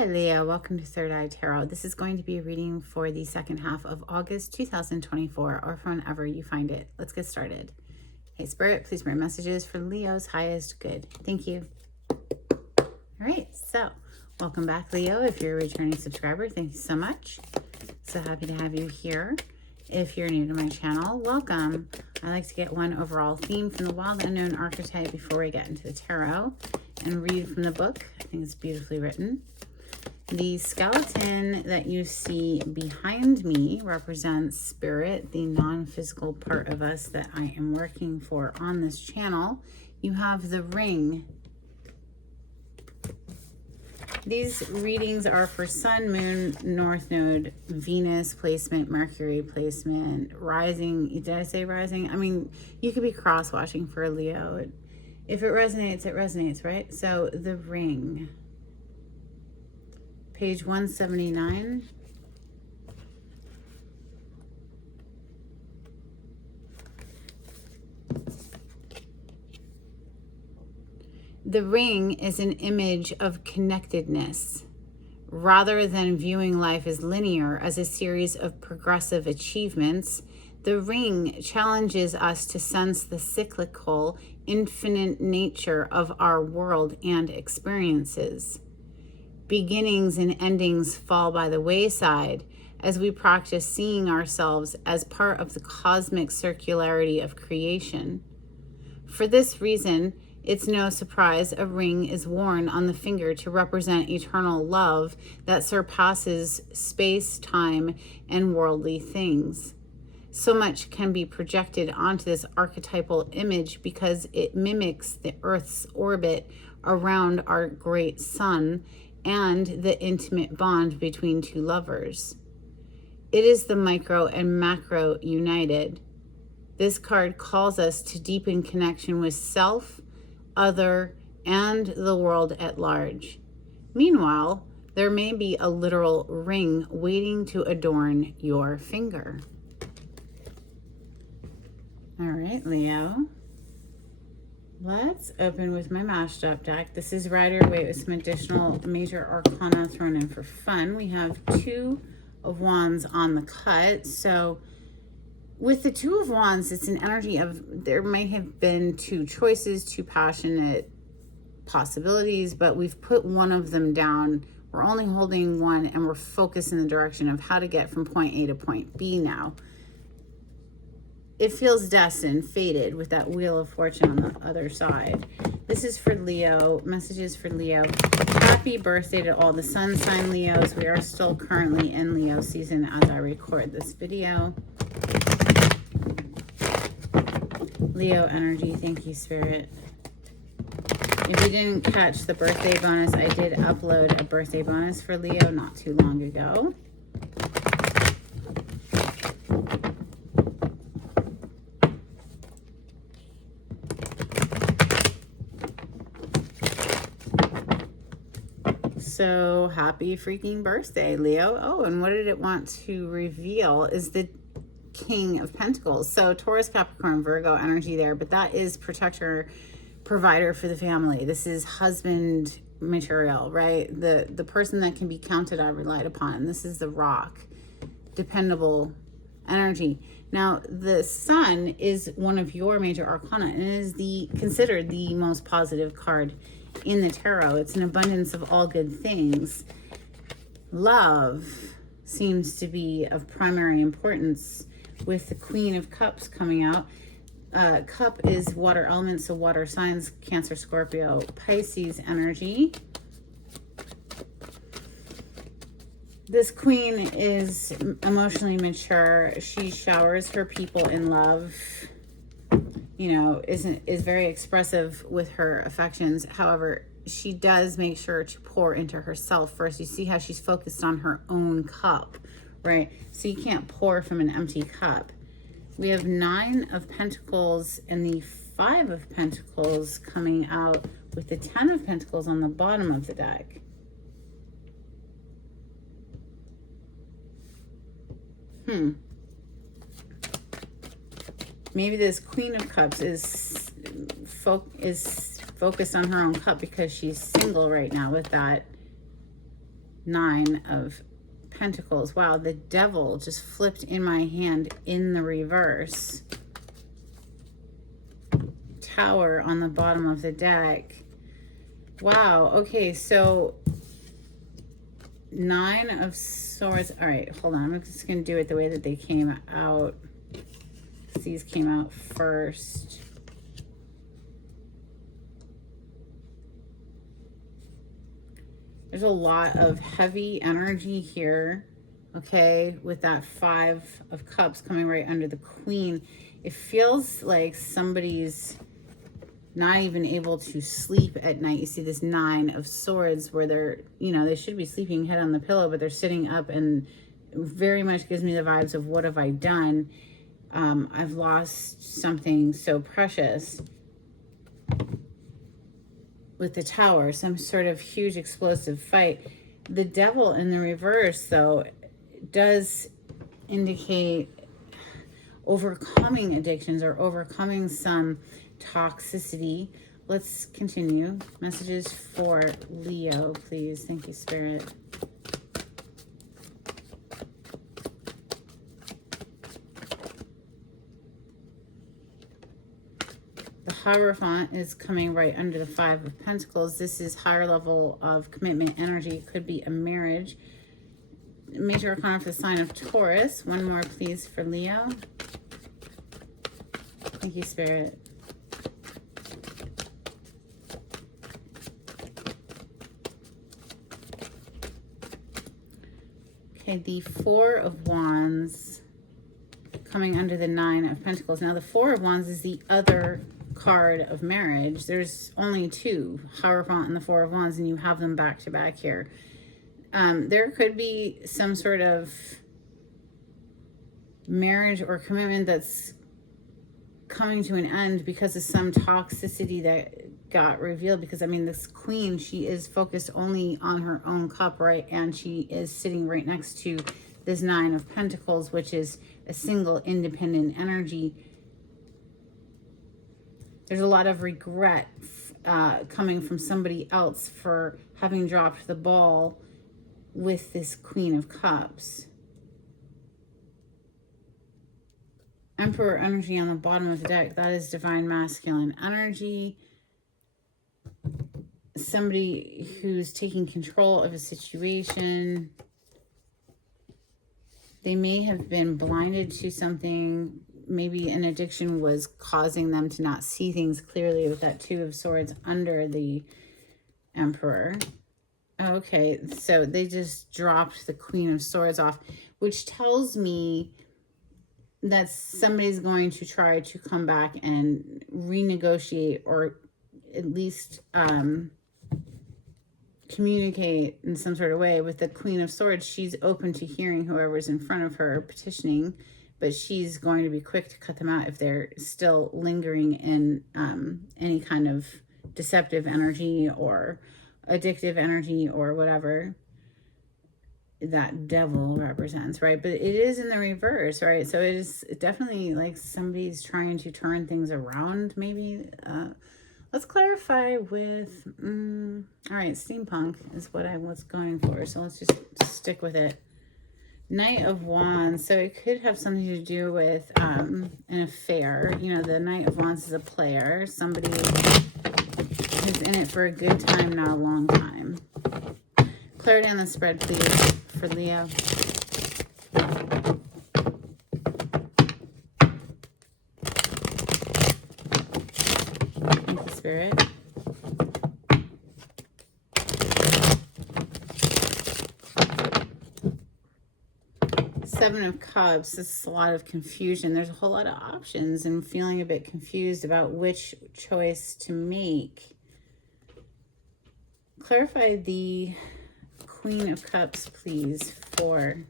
Hi Leo, welcome to Third Eye Tarot. This is going to be a reading for the second half of August 2024 or from whenever you find it. Let's get started. Hey Spirit, please bring messages for Leo's highest good. Thank you. All right, so welcome back Leo. If you're a returning subscriber, thank you so much. So happy to have you here. If you're new to my channel, welcome. I like to get one overall theme from the Wild Unknown archetype before we get into the tarot and read from the book. I think it's beautifully written. The skeleton that you see behind me represents spirit, the non-physical part of us that I am working for on this channel. You have the ring. These readings are for Sun, Moon, North Node, Venus placement, Mercury placement, rising. Did I say rising? I mean, you could be cross-watching for a Leo. If it resonates, right? So the ring. Page 179. The ring is an image of connectedness. Rather than viewing life as linear, as a series of progressive achievements, the ring challenges us to sense the cyclical, infinite nature of our world and experiences. Beginnings and endings fall by the wayside as we practice seeing ourselves as part of the cosmic circularity of creation. For this reason, it's no surprise a ring is worn on the finger to represent eternal love that surpasses space, time, and worldly things. So much can be projected onto this archetypal image because it mimics the Earth's orbit around our great sun and the intimate bond between two lovers. It is the micro and macro united. This card calls us to deepen connection with self, other, and the world at large. Meanwhile, there may be a literal ring waiting to adorn your finger. All right, Leo. Let's open with my mashed up deck. This is Rider-Waite with some additional major arcana thrown in for fun. We have Two of Wands on the cut. So with the Two of Wands, it's an energy of there may have been two choices, two passionate possibilities, but we've put one of them down. We're only holding one and we're focused in the direction of how to get from point A to point B now. It feels destined, fated with that Wheel of Fortune on the other side. This is for Leo. Messages for Leo. Happy birthday to all the sun sign Leos. We are still currently in Leo season as I record this video. Leo energy. Thank you, Spirit. If you didn't catch the birthday bonus, I did upload a birthday bonus for Leo not too long ago. So happy freaking birthday, Leo. Oh, and what did it want to reveal is the King of Pentacles. So Taurus, Capricorn, Virgo energy there, but that is protector, provider for the family. This is husband material, right? The person that can be counted on, relied upon. This is the Rock, dependable energy. Now, the Sun is one of your major arcana and is considered the most positive card in the tarot. It's an abundance of all good things. Love seems to be of primary importance with the Queen of Cups coming out. Cup is water element, so water signs, Cancer, Scorpio, Pisces energy. This queen is emotionally mature. She showers her people in love. You know, is very expressive with her affections. However, she does make sure to pour into herself first. You see how she's focused on her own cup, right? So you can't pour from an empty cup. We have Nine of Pentacles and the Five of Pentacles coming out with the Ten of Pentacles on the bottom of the deck. Maybe this Queen of Cups is focused on her own cup because she's single right now with that Nine of Pentacles. Wow, the Devil just flipped in my hand in the reverse. Tower on the bottom of the deck. Wow, okay, so Nine of Swords. All right, hold on. I'm just going to do it the way that they came out. These came out first. There's a lot of heavy energy here, okay, with that Five of Cups coming right under the Queen. It feels like somebody's not even able to sleep at night. You see this Nine of Swords where they're, you know, they should be sleeping head on the pillow, but they're sitting up, and very much gives me the vibes of what have I done? I've lost something so precious. With the Tower, some sort of huge explosive fight. The Devil in the reverse, though, does indicate overcoming addictions or overcoming some toxicity. Let's continue. Messages for Leo, please. Thank you, Spirit. The Hierophant is coming right under the Five of Pentacles. This is higher level of commitment energy. It could be a marriage. Major Arcana for the sign of Taurus. One more, please, for Leo. Thank you, Spirit. Okay, the Four of Wands coming under the Nine of Pentacles. Now, the Four of Wands is the other card of marriage. There's only two, Hierophant and the Four of Wands, and you have them back to back here. There could be some sort of marriage or commitment that's coming to an end because of some toxicity that got revealed. Because I mean, this Queen, she is focused only on her own cup, right? And she is sitting right next to this Nine of Pentacles, which is a single independent energy. There's a lot of regret coming from somebody else for having dropped the ball with this Queen of Cups. Emperor energy on the bottom of the deck. That is divine masculine energy. Somebody who's taking control of a situation. They may have been blinded to something. Maybe an addiction was causing them to not see things clearly with that Two of Swords under the Emperor. Okay, so they just dropped the Queen of Swords off, which tells me that somebody's going to try to come back and renegotiate, or at least communicate in some sort of way. With the Queen of Swords, she's open to hearing whoever's in front of her petitioning, but she's going to be quick to cut them out if they're still lingering in any kind of deceptive energy or addictive energy or whatever that Devil represents, right? But it is in the reverse, right? So it is definitely like somebody's trying to turn things around, maybe. Let's clarify with, all right, steampunk is what I was going for. So let's just stick with it. Knight of Wands. So it could have something to do with an affair. You know, the Knight of Wands is a player. Somebody who's in it for a good time, not a long time. Clarity on the spread, please, for Leo. Thank you, Spirit. Seven of Cups. This is a lot of confusion. There's a whole lot of options and feeling a bit confused about which choice to make. Clarify the Queen of Cups, please, for,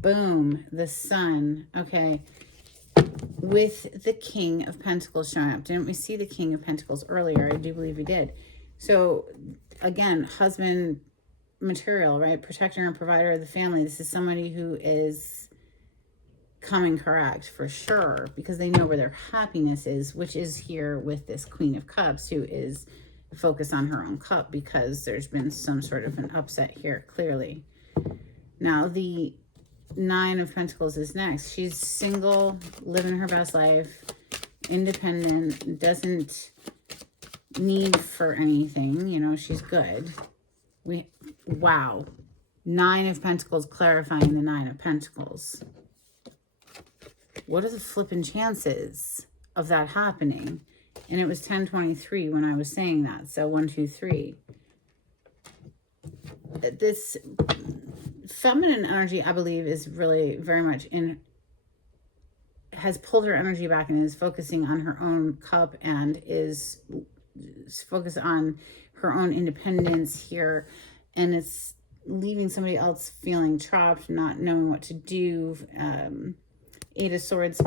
boom, the Sun. Okay. With the King of Pentacles showing up. Didn't we see the King of Pentacles earlier? I do believe we did. So, again, husband material, right? Protector and provider of the family. This is somebody who is coming correct for sure, because they know where their happiness is, which is here with this Queen of Cups, who is focus on her own cup because there's been some sort of an upset here, clearly. Now, the Nine of Pentacles is next. She's single, living her best life, independent, doesn't need for anything. You know, she's good. Wow. Nine of Pentacles clarifying the Nine of Pentacles. What are the flipping chances of that happening? And it was 10:23 when I was saying that. So 1, 2, 3. This feminine energy, I believe, is really very much has pulled her energy back and is focusing on her own cup and is focused on her own independence here. And it's leaving somebody else feeling trapped, not knowing what to do. Eight of Swords,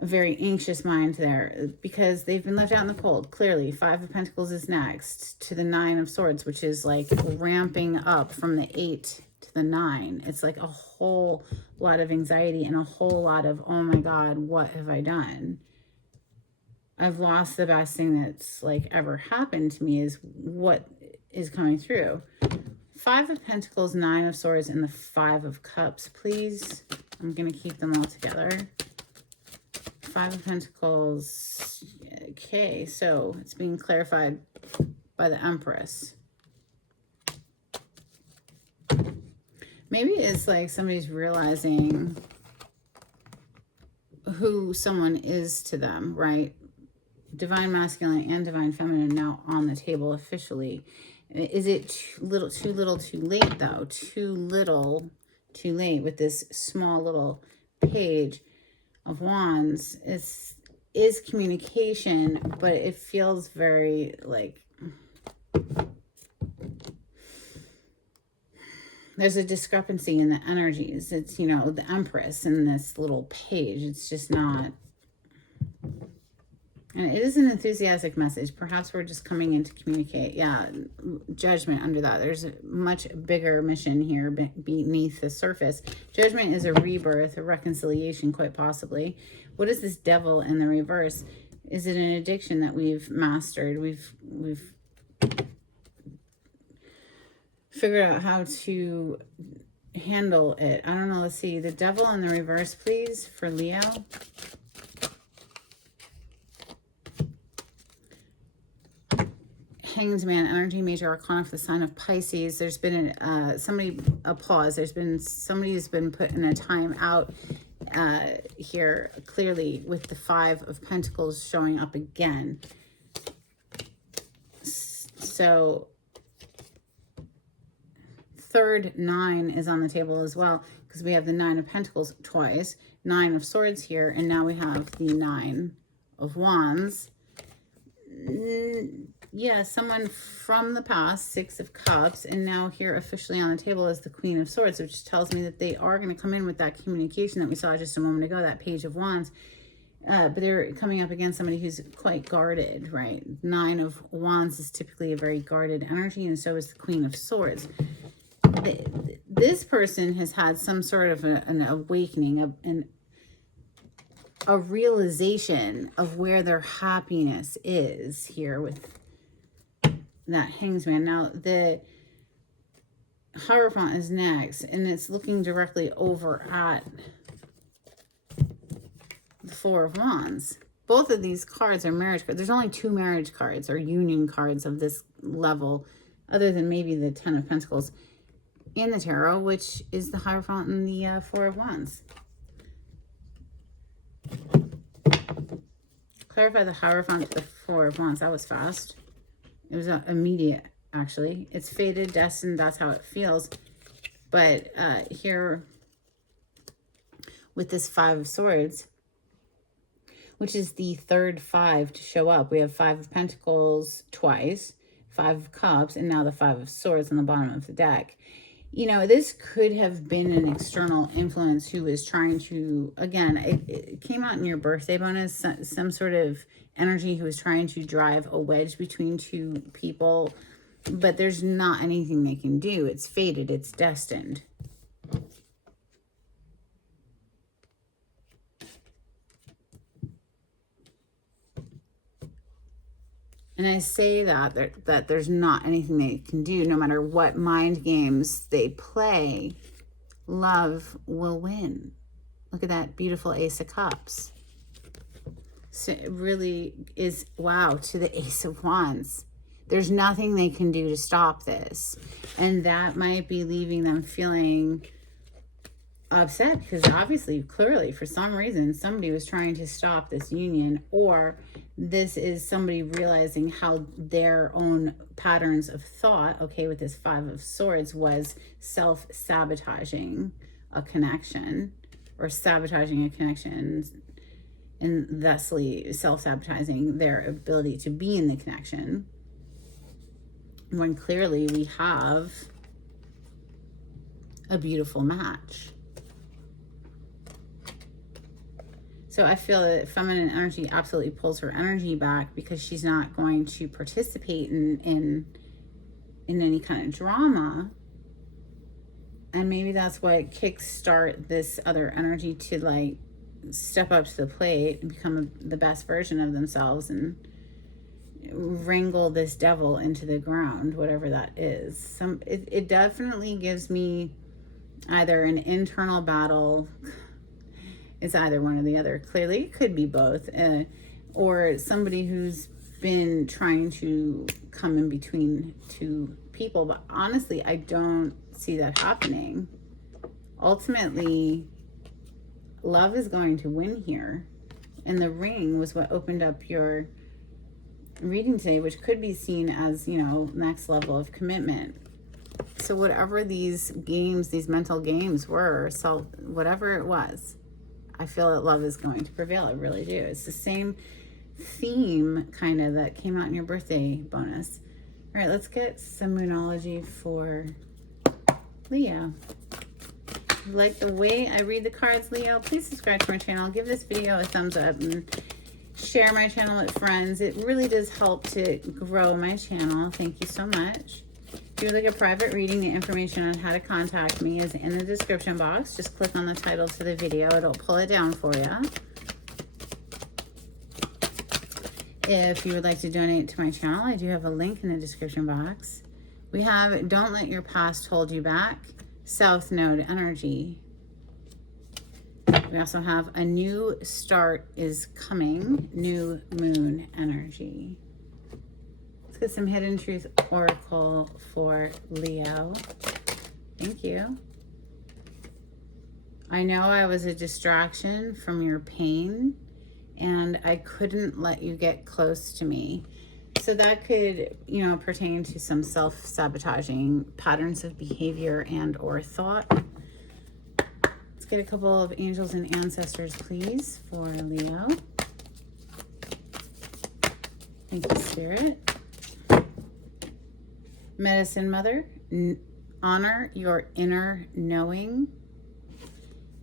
a very anxious mind there because they've been left out in the cold. Clearly, Five of Pentacles is next to the Nine of Swords, which is like ramping up from the 8 to the 9. It's like a whole lot of anxiety and a whole lot of, oh my God, what have I done? I've lost the best thing that's like ever happened to me is what is coming through. Five of Pentacles, Nine of Swords, and the Five of Cups, please. I'm going to keep them all together. Five of Pentacles. Okay, so it's being clarified by the Empress. Maybe it's like somebody's realizing who someone is to them, right? Divine Masculine and Divine Feminine now on the table officially. Is it too little, too late, though? Too little, too late with this small little Page of Wands. Is communication, but it feels very like there's a discrepancy in the energies. It's, you know, the Empress and this little Page. It's just not. And it is an enthusiastic message. Perhaps we're just coming in to communicate. Yeah, Judgment under that. There's a much bigger mission here beneath the surface. Judgment is a rebirth, a reconciliation, quite possibly. What is this Devil in the reverse? Is it an addiction that we've mastered? We've figured out how to handle it. I don't know. Let's see. The Devil in the reverse, please, for Leo. Hanged Man energy, major arcana for the sign of Pisces. There's been a pause. There's been somebody who's been put in a time out here, clearly with the Five of Pentacles showing up again. So third 9 is on the table as well because we have the Nine of Pentacles twice, Nine of Swords here, and now we have the Nine of Wands. Yeah, someone from the past, Six of Cups, and now here officially on the table is the Queen of Swords, which tells me that they are going to come in with that communication that we saw just a moment ago, that Page of Wands. But they're coming up against somebody who's quite guarded, right? Nine of Wands is typically a very guarded energy, and so is the Queen of Swords. This person has had some sort of an awakening, a realization of where their happiness is here with that Hanged Man. Now, the Hierophant is next, and it's looking directly over at the Four of Wands. Both of these cards are marriage cards. There's only 2 marriage cards or union cards of this level, other than maybe the Ten of Pentacles in the tarot, which is the Hierophant and the Four of Wands. Clarify the Hierophant to the Four of Wands. That was fast. It was immediate, actually. It's fated, destined. That's how it feels. But here with this Five of Swords, which is the third 5 to show up. We have Five of Pentacles twice, Five of Cups, and now the Five of Swords on the bottom of the deck. You know, this could have been an external influence who was trying to, again, it came out in your birthday bonus, some sort of energy who was trying to drive a wedge between 2 people, but there's not anything they can do. It's fated, it's destined. And I say that there's not anything they can do, no matter what mind games they play, love will win. Look at that beautiful Ace of Cups. So it really is, wow, to the Ace of Wands. There's nothing they can do to stop this. And that might be leaving them feeling upset because obviously, clearly, for some reason, somebody was trying to stop this union, or this is somebody realizing how their own patterns of thought, okay, with this Five of Swords, was self-sabotaging a connection, or sabotaging a connection, and thusly self-sabotaging their ability to be in the connection, when clearly we have a beautiful match. So I feel that feminine energy absolutely pulls her energy back because she's not going to participate in any kind of drama. And maybe that's what kickstart this other energy to like step up to the plate and become the best version of themselves and wrangle this devil into the ground, whatever that is. It definitely gives me either an internal battle. It's either one or the other. Clearly, it could be both. Or somebody who's been trying to come in between two people. But honestly, I don't see that happening. Ultimately, love is going to win here. And the ring was what opened up your reading today, which could be seen as, you know, next level of commitment. So whatever these games, these mental games were, so whatever it was, I feel that love is going to prevail. I really do. It's the same theme kind of that came out in your birthday bonus. All right, let's get some Moonology for Leo. If you like the way I read the cards, Leo, please subscribe to my channel. Give this video a thumbs up and share my channel with friends. It really does help to grow my channel. Thank you so much. If you would like a private reading, the information on how to contact me is in the description box. Just click on the title to the video. It'll pull it down for you. If you would like to donate to my channel, I do have a link in the description box. We have Don't Let Your Past Hold You Back, South Node Energy. We also have A New Start is Coming, New Moon Energy. Let's get some Hidden Truth Oracle for Leo. Thank you. I know I was a distraction from your pain, and I couldn't let you get close to me. So that could, you know, pertain to some self-sabotaging patterns of behavior and or thought. Let's get a couple of angels and ancestors, please, for Leo. Thank you, Spirit. Medicine Mother, honor your inner knowing.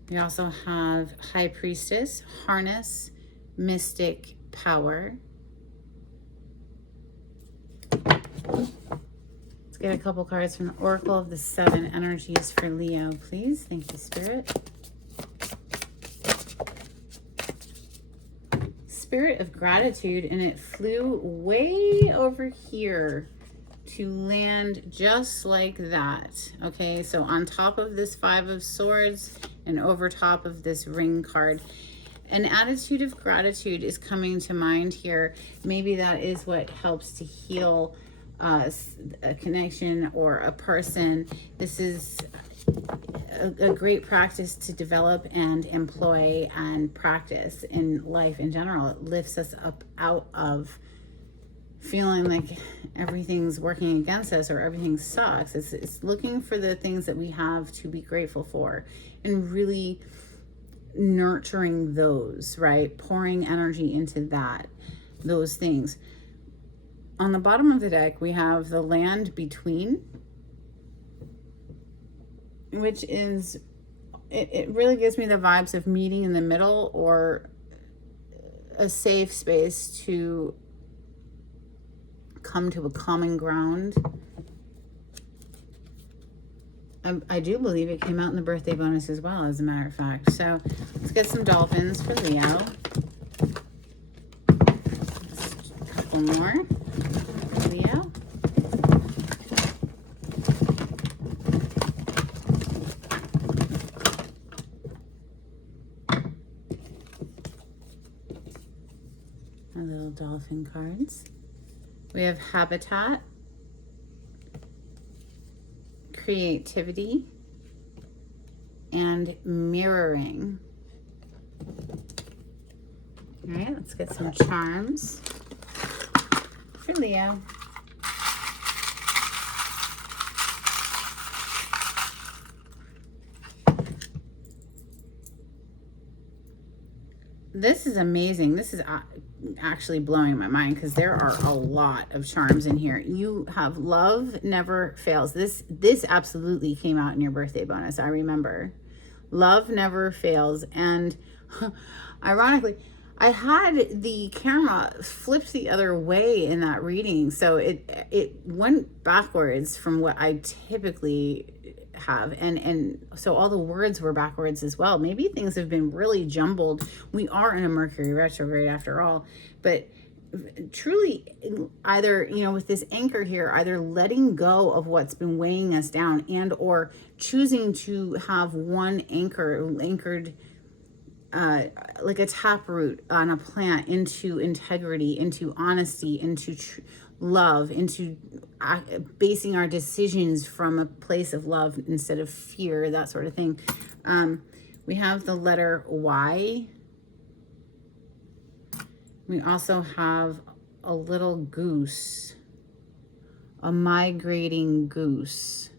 We also have High Priestess, harness mystic power. Let's get a couple cards from the Oracle of the Seven Energies for Leo, please. Thank you, Spirit. Spirit of Gratitude, and it flew way over here to land just like that. Okay, so on top of this Five of Swords and over top of this Ring card, an attitude of gratitude is coming to mind here. Maybe that is what helps to heal a connection or a person. This is a great practice to develop and employ and practice in life in general. It lifts us up out of feeling like everything's working against us or everything sucks. It's looking for the things that we have to be grateful for and really nurturing those, right? Pouring energy into those things. On the bottom of the deck, we have the Land Between, which is, it really gives me the vibes of meeting in the middle or a safe space to come to a common ground. I do believe it came out in the birthday bonus as well, as a matter of fact. So let's get some dolphins for Leo. Just a couple more. dolphin cards. We have habitat, creativity, and mirroring. All right, let's get some charms for Leo. This is amazing. This is actually blowing my mind because there are a lot of charms in here. You have love never fails. This absolutely came out in your birthday bonus. I remember. Love never fails. And ironically, I had the camera flipped the other way in that reading. So it went backwards from what I typically have, and so all the words were backwards as well. Maybe things have been really jumbled. We are in a Mercury retrograde after all, but truly, either, you know, with this anchor here, either letting go of what's been weighing us down and or choosing to have one anchored like a taproot on a plant into integrity, into honesty, into love, into basing our decisions from a place of love instead of fear, that sort of thing. We have the letter Y. We also have a little goose, a migrating goose.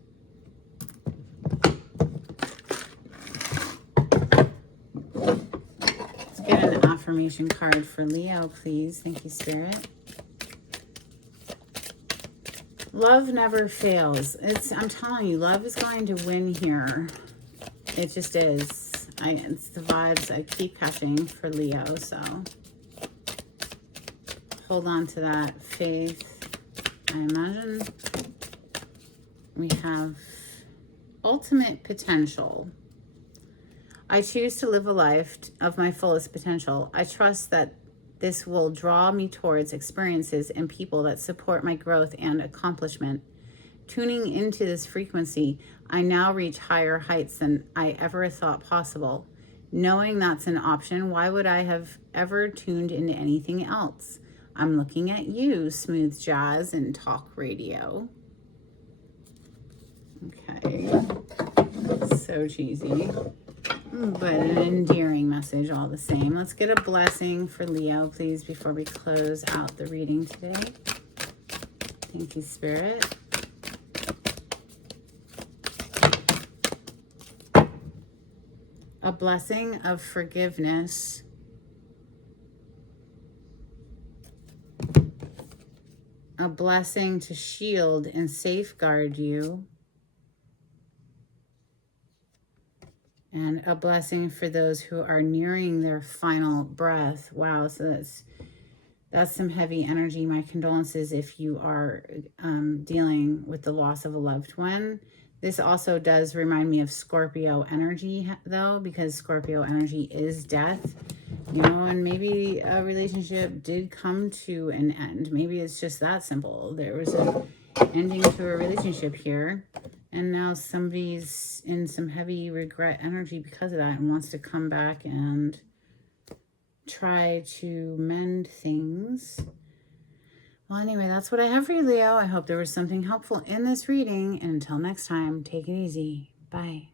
Let's get an affirmation card for Leo, please. Thank you, Spirit. Love never fails. I'm telling you, love is going to win here. It just is. It's the vibes I keep catching for Leo, so hold on to that faith. I imagine we have ultimate potential. I choose to live a life of my fullest potential. I trust that this will draw me towards experiences and people that support my growth and accomplishment. Tuning into this frequency, I now reach higher heights than I ever thought possible. Knowing that's an option, why would I have ever tuned into anything else? I'm looking at you, smooth jazz and talk radio. Okay. So cheesy, but an endearing message all the same. Let's get a blessing for Leo, please, before we close out the reading today. Thank you, Spirit. A blessing of forgiveness. A blessing to shield and safeguard you. And a blessing for those who are nearing their final breath. Wow, so that's some heavy energy. My condolences if you are dealing with the loss of a loved one. This also does remind me of Scorpio energy, though, because Scorpio energy is death. You know, and maybe a relationship did come to an end. Maybe it's just that simple. There was an ending to a relationship here. And now somebody's in some heavy regret energy because of that and wants to come back and try to mend things. Well, anyway, that's what I have for you, Leo. I hope there was something helpful in this reading. And until next time, take it easy. Bye.